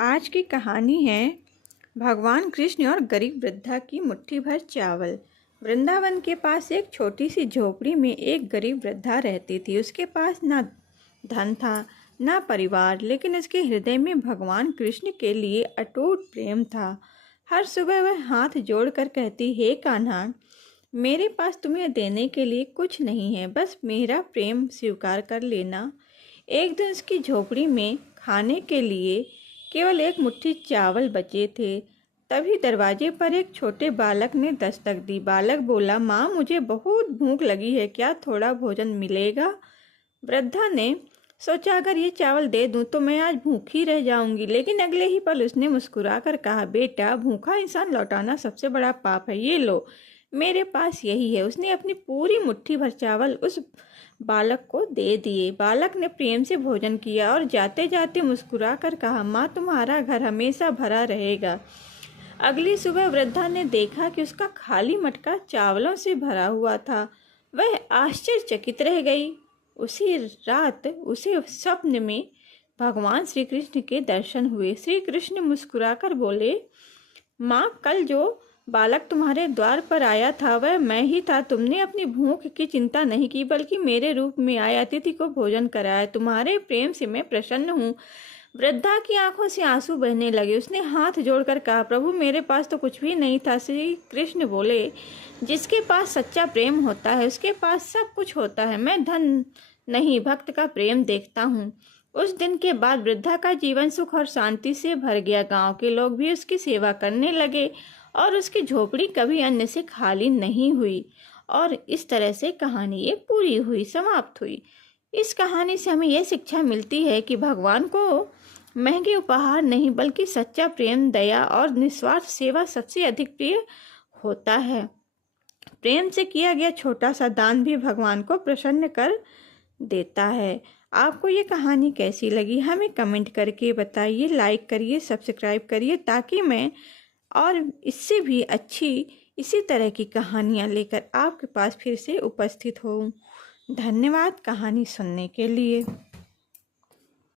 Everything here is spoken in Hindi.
आज की कहानी है भगवान कृष्ण और गरीब वृद्धा की मुट्ठी भर चावल। वृंदावन के पास एक छोटी सी झोपड़ी में एक गरीब वृद्धा रहती थी। उसके पास ना धन था ना परिवार, लेकिन उसके हृदय में भगवान कृष्ण के लिए अटूट प्रेम था। हर सुबह वह हाथ जोड़कर कहती, हे कान्हा, मेरे पास तुम्हें देने के लिए कुछ नहीं है, बस मेरा प्रेम स्वीकार कर लेना। एक दिन उसकी झोपड़ी में खाने के लिए केवल एक मुट्ठी चावल बचे थे। तभी दरवाजे पर एक छोटे बालक ने दस्तक दी। बालक बोला, माँ, मुझे बहुत भूख लगी है, क्या थोड़ा भोजन मिलेगा? वृद्धा ने सोचा, अगर ये चावल दे दूं तो मैं आज भूखी रह जाऊंगी। लेकिन अगले ही पल उसने मुस्कुराकर कहा, बेटा, भूखा इंसान लौटाना सबसे बड़ा पाप है, ये लो, मेरे पास यही है। उसने अपनी पूरी मुट्ठी भर चावल उस बालक को दे दिए। बालक ने प्रेम से भोजन किया और जाते जाते मुस्कुरा कर कहा, माँ, तुम्हारा घर हमेशा भरा रहेगा। अगली सुबह वृद्धा ने देखा कि उसका खाली मटका चावलों से भरा हुआ था। वह आश्चर्यचकित रह गई। उसी रात उसे स्वप्न में भगवान श्री कृष्ण के दर्शन हुए। श्री कृष्ण मुस्कुराकर बोले, माँ, कल जो बालक तुम्हारे द्वार पर आया था वह मैं ही था। तुमने अपनी भूख की चिंता नहीं की, बल्कि मेरे रूप में आए अतिथि को भोजन कराया। तुम्हारे प्रेम से मैं प्रसन्न हूँ। वृद्धा की आंखों से आंसू बहने लगे। उसने हाथ जोड़कर कहा, प्रभु, मेरे पास तो कुछ भी नहीं था। श्री कृष्ण बोले, जिसके पास सच्चा प्रेम होता है उसके पास सब कुछ होता है। मैं धन नहीं, भक्त का प्रेम देखता हूँ। उस दिन के बाद वृद्धा का जीवन सुख और शांति से भर गया। गांव के लोग भी उसकी सेवा करने लगे और उसकी झोपड़ी कभी अन्न से खाली नहीं हुई। और इस तरह से कहानी ये पूरी हुई, समाप्त हुई। इस कहानी से हमें यह शिक्षा मिलती है कि भगवान को महंगे उपहार नहीं, बल्कि सच्चा प्रेम, दया और निस्वार्थ सेवा सबसे अधिक प्रिय होता है। प्रेम से किया गया छोटा सा दान भी भगवान को प्रसन्न कर देता है। आपको ये कहानी कैसी लगी हमें कमेंट करके बताइए, लाइक करिए, सब्सक्राइब करिए, ताकि मैं और इससे भी अच्छी इसी तरह की कहानियाँ लेकर आपके पास फिर से उपस्थित हूँ। धन्यवाद कहानी सुनने के लिए।